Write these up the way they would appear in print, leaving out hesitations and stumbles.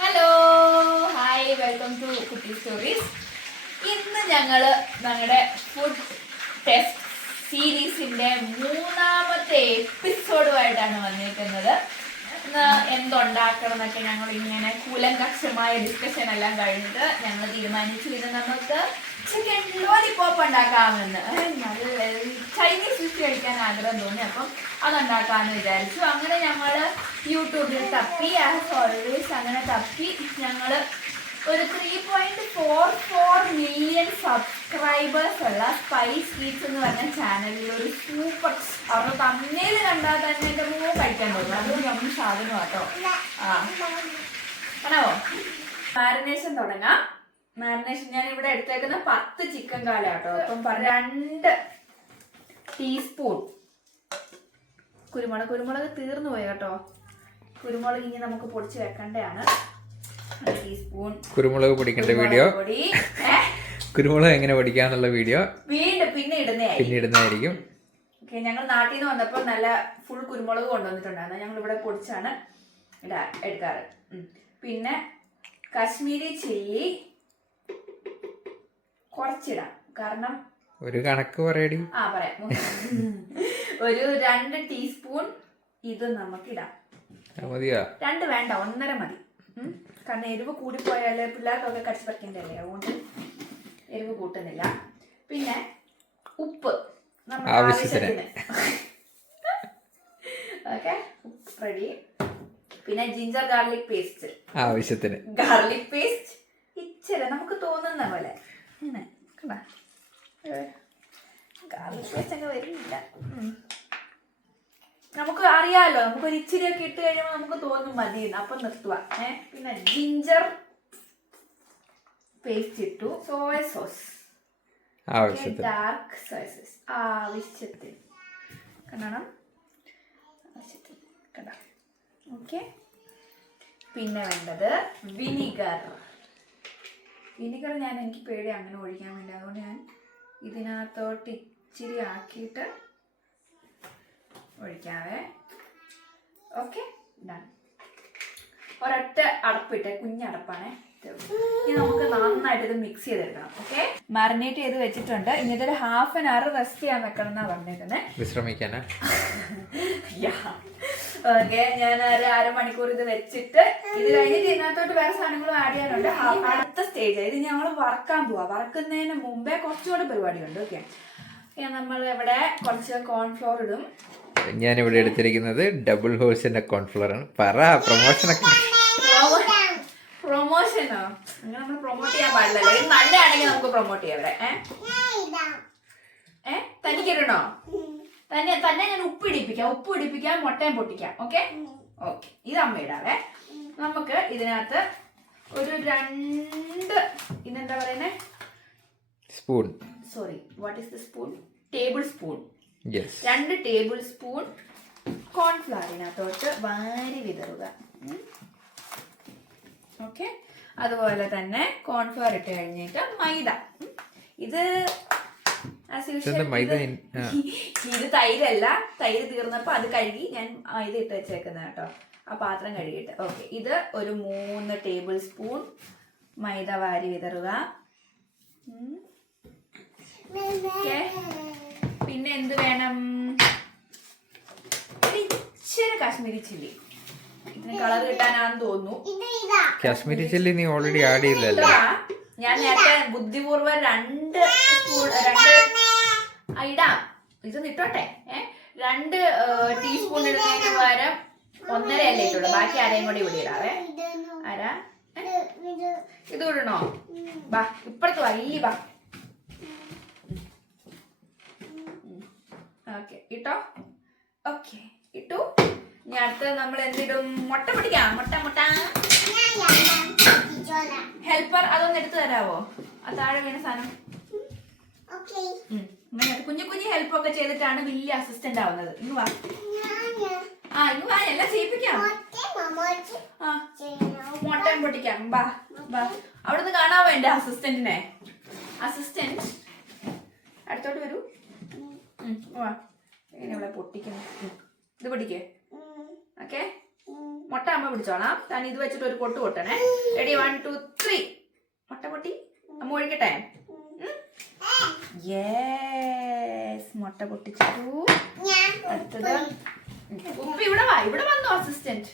Hello hi welcome to കുട്ടി stories. ഇന്ന് ഞങ്ങള് ഞങ്ങളുടെ ഫുഡ് ടെസ്റ്റ് സീരീസിന്റെ 3ാമത്തെ എപ്പിസോഡുമായിട്ടാണ് വന്നിരിക്കുന്നത്. ഇന്ന് എന്തുണ്ടാക്കണം എന്നൊക്കെ ഞങ്ങൾ ഇങ്ങനെ കൂലങ്കക്ഷമായ ഡിസ്കഷൻ എല്ലാം കഴിഞ്ഞിട്ട് ഞങ്ങൾ തീരുമാനിച്ചു ഇത് നമുക്ക് ചിക്കൻ ലോലിപോപ്പ് ഉണ്ടാക്കാമെന്ന്. നല്ല ചൈനീസ് ഡിഷ് കഴിക്കാൻ ആഗ്രഹം തോന്നി, അപ്പം അതുണ്ടാക്കാമെന്ന് വിചാരിച്ചു. അങ്ങനെ ഞങ്ങൾ യൂട്യൂബിൽ തപ്പി, ആസ് ഓൾവേസ് അങ്ങനെ തപ്പി ഞങ്ങൾ ഒരു 3.44 മില്യൺ സബ്സ്ക്രൈബേഴ്സ് ഉള്ള സ്പൈസ് ഈറ്റ്സ് എന്ന് പറഞ്ഞ ചാനലിൽ ഒരു സൂപ്പർ അവരുടെ തമ്മിൽ കണ്ടാൽ തന്നെ എൻ്റെ മൂന്ന് കഴിക്കാൻ തോന്നും. അതും നമ്മൾ സാധനം കേട്ടോ. ആണോ? മാരിനേഷൻ തുടങ്ങാം. മാരിനേഷൻ ഞാൻ ഇവിടെ എടുത്തേക്കുന്ന 10 ചിക്കൻ കാല കേട്ടോ. അപ്പം 2 ടീസ്പൂൺ കുരുമുളക് തീർന്നു പോയി കേട്ടോ. കുരുമുളക് ഇനി നമുക്ക് പൊടിച്ച് വെക്കേണ്ടതാണ്. 1 ടീസ്പൂൺ കുരുമുളക് പൊടിക്കേണ്ട വീഡിയോ, കുരുമുളക് എങ്ങനെ പൊടിക്കാന്നുള്ള വീഡിയോ വീണ്ടും പിന്നെ ഇടുന്നതായിരിക്കും. ഓക്കെ, ഞങ്ങൾ നാട്ടിൽ നിന്ന് വന്നപ്പോൾ നല്ല ഫുൾ കുരുമുളക് കൊണ്ടുവന്നിട്ടുണ്ടായിരുന്നു. ഞങ്ങൾ ഇവിടെ പൊടിച്ചാണ് എടുക്കാറ്. പിന്നെ കാശ്മീരി ചില്ലി കുറച്ചിടാം, കാരണം ഒരു കണക്ക് പറയടി. പറയാം. ഒരു 2 ടീസ്പൂൺ ഇത് നമുക്കിടാം. മതിയോ? 2 വേണ്ട, 1.5 മതി. കാരണം എരിവ് കൂടിപ്പോയാല് പിള്ളേർക്കൊക്കെ കടിച്ചു പറിക്കണ്ടല്ലേ, അതുകൊണ്ട് എരിവ് കൂട്ടുന്നില്ല. പിന്നെ ഉപ്പ് ആവശ്യത്തിന്. Okay, ready. പിന്നെ ജിഞ്ചർ ഗാർലിക് പേസ്റ്റ് ആവശ്യത്തിന്. ഗാർലിക് പേസ്റ്റ് ഇച്ചിരി നമുക്ക് തോന്നുന്ന പോലെ. ഗാർലിക് പേസ്റ്റ് അങ്ങ് വരുന്നില്ല. നമുക്ക് അറിയാലോ, നമുക്കൊരു ഇച്ചിരി ഒക്കെ ഇട്ട് കഴിയുമ്പോൾ നമുക്ക് തോന്നും മതി, അപ്പൊ നിർത്തുക. പിന്നെ ജിഞ്ചർ പേസ്റ്റ് ഇട്ടു. Soya sauce dark soya sauce ആവശ്യത്തിന് കണ്ടണം, ആവശ്യത്തിന് കണ്ട. ഓക്കെ, പിന്നെ വേണ്ടത് വിനിഗർ. വിനിഗർ എനിക്ക് പേടി അങ്ങനെ ഒഴിക്കാൻ വേണ്ടി, അതുകൊണ്ട് ഞാൻ ഇതിനകത്തോട്ട് ഇച്ചിരി ആക്കിയിട്ട് ഒഴിക്കാവേ. Okay, done. ഒരൊറ്റ അടപ്പിട്ടെ, കുഞ്ഞടപ്പാണേ. ഇനി നമുക്ക് നന്നായിട്ട് ഇത് മിക്സ് ചെയ്തെടുക്കണം. ഓക്കെ, മാരിനേറ്റ് ചെയ്ത് വെച്ചിട്ടുണ്ട്. ഇനി ഇതൊരു 1/2 hour റെസ്റ്റ് ചെയ്യാൻ വെക്കണം എന്നാ പറഞ്ഞേക്കുന്നത്. വിശ്രമിക്കാനാ? ഓക്കെ, ഞാൻ ഒരു 1/2 മണിക്കൂർ ഇത് വെച്ചിട്ട് ഇത് കഴിഞ്ഞിട്ട് ഇതിനകത്തോട്ട് വേറെ സാധനങ്ങളും ആഡ് ചെയ്യാനുണ്ട്. അടുത്ത സ്റ്റേജ് ഇത് ഞങ്ങൾ വറക്കാൻ പോവാ. വറക്കുന്നതിന് മുമ്പേ കുറച്ചുകൂടെ പരിപാടിയുണ്ട്. ഓക്കെ, നമ്മൾ ഇവിടെ കുറച്ച് കോൺഫ്ലോർ ഇടും. ഞാനിവിടെ എടുത്തിരിക്കുന്നത് ഡബിൾ ഹോഴ്സിന്റെ കോൺഫ്ലോർ ആണ്. പ്രൊമോഷനോ? അങ്ങനെ നമ്മൾ പ്രൊമോട്ട് ചെയ്യാൻ പാടില്ലല്ലോ. ഇത് നല്ലതാണെങ്കിൽ നമുക്ക് പ്രൊമോട്ട് ചെയ്യാം ഇവിടെ. തനിക്കിടണോ? തന്നെ ഞാൻ ഉപ്പ് ഇടിപ്പിക്കാം, മുട്ടയും പൊട്ടിക്കാം. ഓക്കെ, ഇത് അമ്മ ഇടാവേ. നമുക്ക് ഇതിനകത്ത് ഒരു 2 ഇതെന്താ പറയുന്നേ, spoon. Sorry, what is the spoon? Tablespoon. 2 tablespoon കോൺഫ്ലവറിനകത്തോട്ട് വാരി വിതറുക. ഓക്കെ, അതുപോലെ തന്നെ കോൺഫ്ലവർ ഇട്ട് കഴിഞ്ഞിട്ട് മൈദ. ഇത് ഇത് തൈരല്ല, തൈര് തീർന്നപ്പോ അത് കഴുകി ഞാൻ മൈദ ഇട്ട് വെച്ചേക്കുന്ന കേട്ടോ, ആ പാത്രം കഴുകിയിട്ട്. ഓക്കെ, ഇത് ഒരു 3 ടേബിൾ സ്പൂൺ മൈദ വാരി വിതറുക. പിന്നെ എന്ത് വേണം? ഇച്ചിരി കാശ്മീരി ചില്ലി. ഇതിന് കളർ കിട്ടാനാണെന്ന് തോന്നുന്നു. കാശ്മീരി ചില്ലി നീ ഓൾറെഡി ആഡ് ചെയ്തല്ലോ. ഞാൻ നേരത്തെ ബുദ്ധിപൂർവ്വം 2 ഇടാം. ഇതൊന്ന് ഇട്ടോട്ടെ. 2 ടീസ്പൂൺ ഇടുന്നതിന് പകരം 1.5 അല്ലേ ഇട്ടുള്ളൂ. ബാക്കി അരയും കൂടി ഇവിടെ ഇടാവേ. ഇത് ഇടണോ? ബാ, ഇപ്പഴത്തെ വലിയ ബാ. ഓക്കെ, ഇട്ടോ? ഓക്കെ, ഇട്ടു. ഇനി അടുത്ത് നമ്മൾ എന്തിടും? മുട്ട പൊടിക്കാം. മുട്ട ഹെൽപ്പർ അതൊന്ന് എടുത്തു തരാവോ? ആ താഴെ വീണ സാധനം. കുഞ്ഞു ഹെൽപ്പൊക്കെ ചെയ്തിട്ടാണ് വലിയ അസിസ്റ്റന്റ് ആവുന്നത്. ഇങ്ങ് വാ, എല്ലാം ചെയ്യിപ്പിക്കാം. മുട്ടയും പൊട്ടിക്കാം. ബാ, അവിടുന്ന് കാണാവോ എന്റെ അസിസ്റ്റന്റിനെ? അസിസ്റ്റന്റ് അടുത്തോട്ട് വരൂ. വാ, എങ്ങനെ ഇവിടെ പൊട്ടിക്കുന്നു. ഇത് പൊട്ടിക്കേ. ഓക്കെ, മുട്ട അമ്മ പിടിച്ചോളാം. താൻ ഇത് വെച്ചിട്ട് ഒരു പൊട്ട് പൊട്ടണേ. റെഡി 1 2 3. മുട്ട പൊട്ടി. അമ്മ ഒഴിക്കട്ടെ? യെസ്, മുട്ട പൊട്ടിച്ചു. അടുത്തത് ഉപ്പ് ഇവിടെ വാ, ഇവിടെ വന്നു അസിസ്റ്റന്റ്.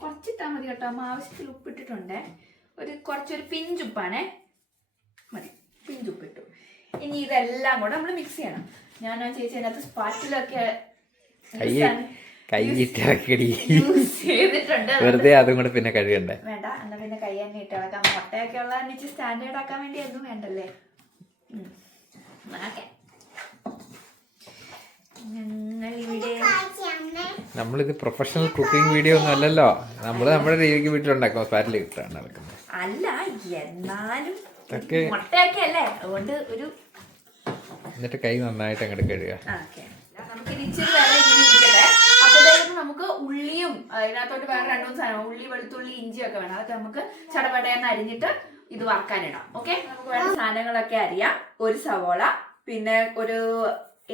കുറച്ചിട്ടാ മതി കേട്ടോ. അമ്മ ആവശ്യത്തിൽ ഉപ്പിട്ടിട്ടുണ്ടേ. കുറച്ചൊരു പിഞ്ചുപ്പാണേ. മതി, പിഞ്ചുപ്പിട്ടു. ഇനി ഇതെല്ലാം കൂടെ നമ്മൾ മിക്സ് ചെയ്യണം. ഞാൻ ആ ചേച്ചി അതിനകത്ത് സ്പാറ്റിലൊക്കെ യൂസ് ചെയ്തിട്ടുണ്ട്. വെറുതെ അതും കൂടെ പിന്നെ കഴുകണ്ടേ? വേണ്ട, എന്നാ പിന്നെ കൈ തന്നെ ഇട്ടിളക്കാം. മുട്ടയൊക്കെ ഉള്ള സ്റ്റാൻഡേർഡ് ആക്കാൻ വേണ്ടി ഒന്നും വേണ്ടല്ലേ. നമ്മളിത് പ്രൊഫഷണൽ കുക്കിംഗ് വീഡിയോ ഒന്നും അല്ലല്ലോ. നമ്മള് നമ്മുടെ രീതിക്ക് വീട്ടിലുണ്ടാക്കും. സ്പാറ്റിൽ കിട്ടാണ് നടക്കുന്നത്. അല്ല, എന്നാലും മുട്ടയൊക്കെ അല്ലേ, അതുകൊണ്ട് ഒരു എന്നിട്ട് കൈ നന്നായിട്ട് അങ്ങോട്ട് കഴുകുക. നമുക്ക് ഇച്ചിരി വേറെ ഇങ്ങനെ ഇരിക്കട്ടെ. അപ്പോഴത്തേക്കും നമുക്ക് ഉള്ളിയും അതിനകത്തോട്ട് വേറെ 2-3 സാധനം, ഉള്ളി, വെളുത്തുള്ളി, ഇഞ്ചി ഒക്കെ വേണം. അതൊക്കെ നമുക്ക് ചടപടയെന്ന് അരിഞ്ഞിട്ട് ഇത് വറക്കാനിടാം. ഓക്കെ, നമുക്ക് വേണ്ട സാധനങ്ങളൊക്കെ അറിയാം. ഒരു സവോള, പിന്നെ ഒരു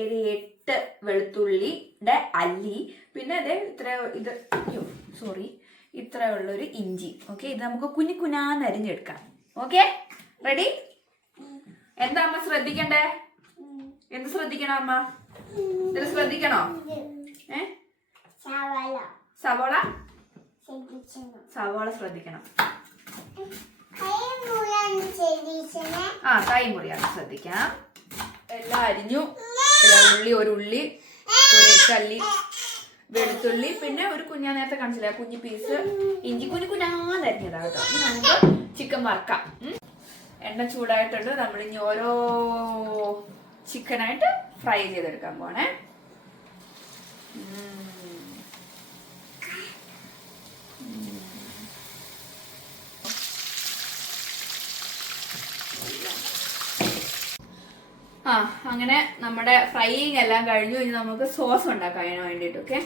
8 വെളുത്തുള്ളിയുടെ അല്ലി, പിന്നെ ഇത്ര ഉള്ളൊരു ഇഞ്ചി. ഓക്കെ, ഇത് നമുക്ക് കുഞ്ഞാന്ന് അരിഞ്ഞെടുക്കാം. Okay, ready? എന്താ അമ്മ ശ്രദ്ധിക്കണ്ടേ? എന്ത് ശ്രദ്ധിക്കണോ അമ്മ? ഇതിൽ ശ്രദ്ധിക്കണോ? സവോള ശ്രദ്ധിക്കണം. കൈ മുറിയാണ് ശ്രദ്ധിക്കാം. എല്ലാം അരിഞ്ഞു. ഒരു ഉള്ളി, ഒരു 8 അല്ലി വെളുത്തുള്ളി, പിന്നെ ഒരു നേരത്തെ കാണിച്ചില്ല കുഞ്ഞു പീസ് ഇഞ്ചി, കുഞ്ഞാന്ന് അരിഞ്ഞതാ കേട്ടോ. ഇനി നമുക്ക് ചിക്കൻ വറക്കാം. എണ്ണ ചൂടായിട്ടുണ്ട്. നമ്മൾ ഇനി ഓരോ ചിക്കനായിട്ട് ഫ്രൈ ചെയ്തെടുക്കാൻ പോണേ. അങ്ങനെ നമ്മുടെ ഫ്രൈയിങ് എല്ലാം കഴിഞ്ഞു. ഇനി നമുക്ക് സോസ് ഉണ്ടാക്കാൻ വേണ്ടിയിട്ട്. ഓക്കെ,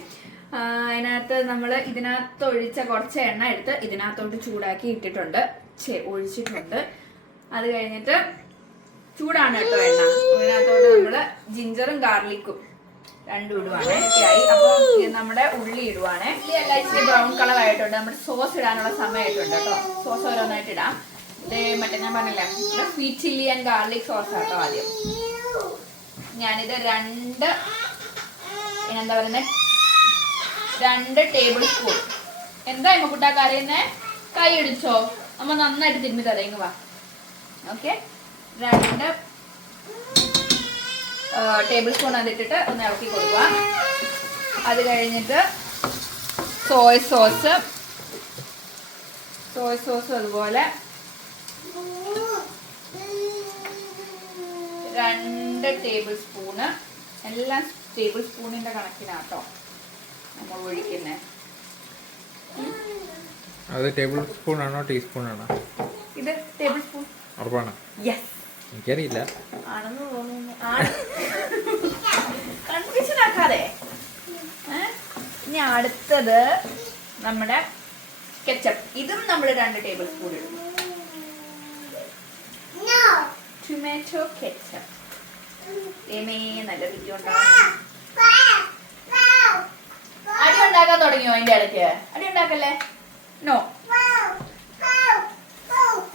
അതിനകത്ത് നമ്മൾ ഇതിനകത്ത് ഒഴിച്ച കുറച്ച് എണ്ണ എടുത്ത് ഇതിനകത്തോട്ട് ചൂടാക്കി ഇട്ടിട്ടുണ്ട്, ഒഴിച്ചിട്ടുണ്ട്. അത് കഴിഞ്ഞിട്ട് ചൂടാണ് കേട്ടോ എണ്ണ. ഇതിനകത്തോട്ട് നമ്മള് ജിഞ്ചറും ഗാർലിക്കും രണ്ടും ഇടുവാണ്. ആയി. അപ്പൊ നമ്മുടെ ഉള്ളി ഇടുവാണ്. ഉള്ളി എല്ലാം ഇച്ചിരി ബ്രൗൺ കളർ ആയിട്ടുണ്ട്. നമ്മുടെ സോസ് ഇടാനുള്ള സമയമായിട്ടുണ്ട് കേട്ടോ. സോസ് ഓരോന്നായിട്ട് ഇടാം. മറ്റേ ഞാൻ പറഞ്ഞില്ലേ, sweet chilli and garlic sauce ആട്ടോ ആദ്യം. ഞാനിത് 2 ടേബിൾ സ്പൂൺ. എന്താ ഇമ്മക്കുട്ടാ കറിയുന്നേ? കൈ ഇടിച്ചോ? അമ്മ നന്നായിട്ട് തിരുമ്മി തരേങ്ങ വാ. ഓക്കെ, 2 ടേബിൾ സ്പൂൺ അതിട്ടിട്ട് ഒന്ന് ഇളക്കി കൊടുക്കുക. അത് കഴിഞ്ഞിട്ട് സോയ് സോസ് അതുപോലെ 2 ടേബിൾ സ്പൂണ്. എല്ലാം ടേബിൾ സ്പൂണിന്റെ കണക്കിനാട്ടോ നമ്മൾ ഒഴിക്കുന്നത്. അത് ടേബിൾ സ്പൂൺ ആണോ ടീസ്പൂൺ ആണോ? ഇത് ടേബിൾ സ്പൂൺ. ഉറപ്പാണ്? യെസ്, എനിക്കറിയില്ല. ആണെന്ന് തോന്നുന്നു. കൺഫ്യൂഷൻ ആക്കാതെ. ഇനി അടുത്തത് നമ്മുടെ കെച്ചപ്പ്. ഇതും നമ്മൾ 2 ടേബിൾ സ്പൂൺ ഇടും. Tomato ketchup. നല്ല രുചി ഉണ്ടാകും. അടി ഉണ്ടാക്കാൻ തുടങ്ങിയോ? അതിന്റെ ഇടയ്ക്ക് അടി ഉണ്ടാക്കല്ലേ? നോ,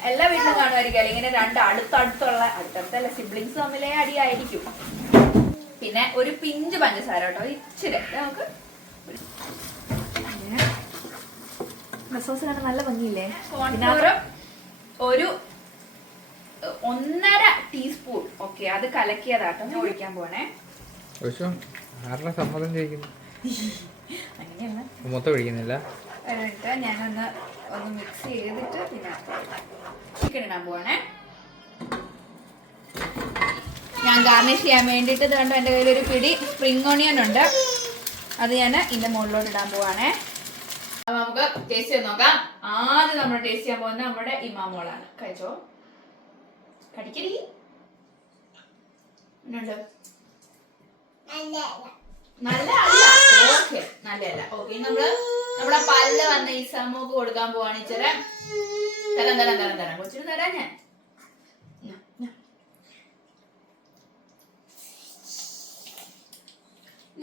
എല്ലാ വീട്ടിലും കാണുമായിരിക്കും. ഇങ്ങനെ 2 അടുത്തടുത്തല്ല സിബ്ലിങ്സ് തമ്മിലേ അടിയായിരിക്കും. പിന്നെ ഒരു പിഞ്ച് പഞ്ചസാര കേട്ടോ, ഇച്ചിരി. നമുക്ക് സോസ് കാണാൻ നല്ല ഭംഗിയില്ലേ? ഒരു 1.5 ടീസ്പൂൺ. ഓക്കെ, അത് കലക്കിയതാട്ടോ ഞാൻ ഒഴിക്കാൻ പോണേ. സമ്മതം ചോദിക്കുന്നു. അങ്ങനെയല്ല, മൊത്തം ഒഴിക്കുന്നില്ല. എന്നിട്ട് ഞാനൊന്ന് മിക്സ് ചെയ്തിട്ട് പിന്നെ ചിക്കൻ ഇടാൻ പോവാണേ. ഞാൻ ഗാർണിഷ് ചെയ്യാൻ വേണ്ടിയിട്ട് കണ്ടോ എൻ്റെ കയ്യിൽ ഒരു പിടി സ്പ്രിംഗ് ഓണിയൻ ഉണ്ട്. അത് ഞാൻ ഇതിന്റെ മുകളിലോട്ട് ഇടാൻ പോവാണേ. അപ്പൊ നമുക്ക് ടേസ്റ്റ് ചെയ്ത് നോക്കാം. ആദ്യം നമ്മൾ ടേസ്റ്റ് ചെയ്യാൻ പോകുന്നത് നമ്മുടെ ഇമാമോളാണ്. കഴിച്ചോ, കടിക്കടി. നല്ല അല്ല. ഓക്കെ, നല്ലല്ല. ഓക്കെ, നമ്മുടെ പല്ല് വന്ന ഈ സമൂക്ക് കൊടുക്കാൻ പോവാണ്. ഇച്ചിരി തരാം കൊച്ചിന് തരാം ഞാൻ.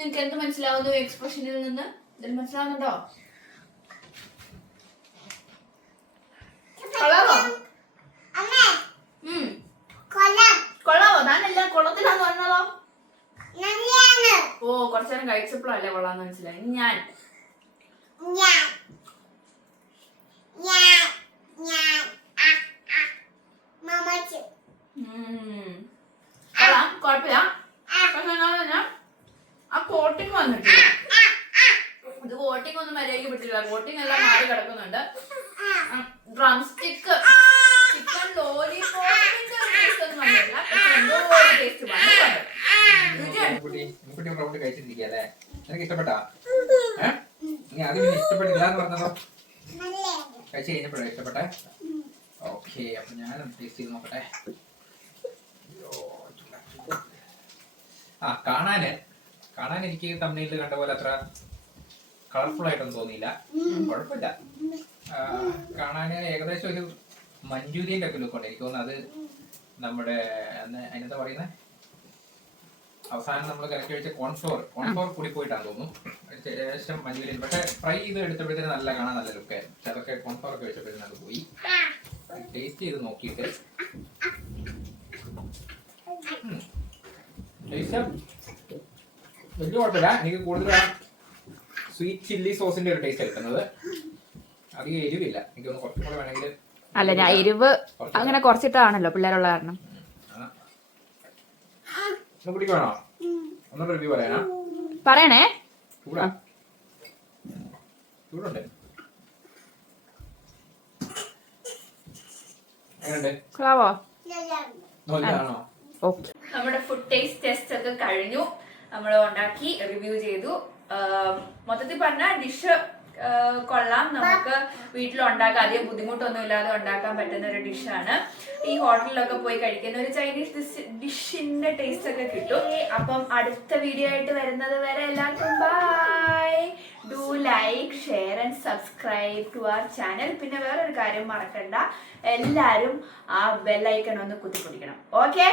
നിങ്ങൾക്ക് എന്ത് മനസ്സിലാവുന്നു എക്സ്പ്രഷനിൽ നിന്ന്? ഇതിൽ മനസ്സിലാവുന്നുണ്ടോ? കൊള്ളാമോ? കൊള്ളാമോ? ഞാനെല്ലാം കൊള്ളത്തിലാന്ന് പറഞ്ഞതോ? ഓ, കുറച്ചേരം കഴിച്ചപ്പോഴല്ലേ കൊള്ളാന്ന് മനസ്സിലായി. ഞാൻ കൊള്ളാം, കുഴപ്പമില്ല. പക്ഷെ ആ കോട്ടിങ് വന്നിട്ടില്ല. ഇത് കോട്ടിങ് ഒന്നും മര്യാദയ്ക്ക് വിട്ടില്ല. കോട്ടിങ് എല്ലാം മാറി കിടക്കുന്നുണ്ട്. ഡ്രം സ്റ്റിക്ക്, ചിക്കൻ ലോലിപോപ്പിന്റെ ടേസ്റ്റ് ഒന്നും വന്നില്ല. പക്ഷെ എന്തോ ഒരു ടേസ്റ്റ് കഴിച്ചിരിക്കല്ലേ? നിനക്ക് ഇഷ്ടപ്പെട്ടാ? നീ ആദ്യം ഇഷ്ടപ്പെട്ടില്ല എന്ന് പറഞ്ഞതോ? കഴിച്ച് കഴിഞ്ഞപ്പോഴാണ് ഇഷ്ടപ്പെട്ടെ? ഓക്കെ, അപ്പൊ ഞാനൊന്ന് ടേസ്റ്റ് ചെയ്ത് നോക്കട്ടെ. ആ, കാണാൻ എനിക്ക് തമിഴിൽ കണ്ട പോലെ അത്ര കളർഫുൾ ആയിട്ടൊന്നും തോന്നിയില്ല. കുഴപ്പമില്ല. കാണാൻ ഏകദേശം ഒരു മഞ്ചൂരിയന്റെ ഒക്കെ ലുക്ക് ഉണ്ട്. എനിക്ക് തോന്നുന്നു അത് നമ്മുടെ അതിനെന്താ പറയുന്നത്, അവസാനം നമ്മൾ കലക്കി വെച്ച കോൺഫ്ലോർ കൂടി പോയിട്ടാണ് തോന്നുന്നു. ശേഷം മഞ്ചൂരിയൻ, പക്ഷെ ഫ്രൈ ചെയ്ത് എടുത്തപ്പോഴത്തേന് കാണാൻ നല്ല ലുക്കായിരുന്നു. പക്ഷെ അതൊക്കെ കോൺഫ്ലോർ ഒക്കെ വെച്ചപ്പോഴത്തേന് അത് പോയി. ടേസ്റ്റ് ചെയ്ത് നോക്കിയിട്ട് വലിയ കുഴപ്പമില്ല. എനിക്ക് കൂടുതൽ സ്വീറ്റ് ചില്ലി സോസിന്റെ ഒരു ടേസ്റ്റ് എടുക്കുന്നത്. അധികം എരിവില്ല. എനിക്ക് ഒന്ന് കുറച്ചും കൂടെ വേണമെങ്കിൽ. അല്ല, ഞാൻ എരിവ് അങ്ങനെ കുറച്ചിട്ടാണല്ലോ പിള്ളേരുള്ള കാരണം. കുടിക്ക് വേണോ? ഒന്നുകൂടെ റിവ്യൂ പറയാനാ? പറയണേ. ചൂടുണ്ട്. എങ്ങനെയുണ്ട്? കൊള്ളാവോ? നല്ലതാണോ? ഓക്കെ. നമ്മുടെ ഫുഡ് ടേസ്റ്റ് ടെസ്റ്റ് ഒക്കെ കഴിഞ്ഞു. നമ്മൾ ഉണ്ടാക്കി റിവ്യൂ ചെയ്തു. മൊത്തത്തിൽ പറഞ്ഞ ഡിഷ് കൊള്ളാം. നമുക്ക് വീട്ടിലുണ്ടാക്കാം. അധികം ബുദ്ധിമുട്ടൊന്നും ഇല്ലാതെ ഉണ്ടാക്കാൻ പറ്റുന്ന ഒരു ഡിഷാണ്. ഈ ഹോട്ടലിലൊക്കെ പോയി കഴിക്കുന്ന ഒരു ചൈനീസ് ഡിഷിന്റെ ടേസ്റ്റ് ഒക്കെ കിട്ടും. അപ്പം അടുത്ത വീഡിയോ ആയിട്ട് വരുന്നത് വരെ എല്ലാവർക്കും bye. Do like, share and subscribe to our channel. പിന്നെ വേറൊരു കാര്യം മറക്കണ്ട, എല്ലാവരും ആ ബെല്ലൈക്കൺ ഒന്ന് കുത്തിപ്പൊടിക്കണം. ഓക്കെ.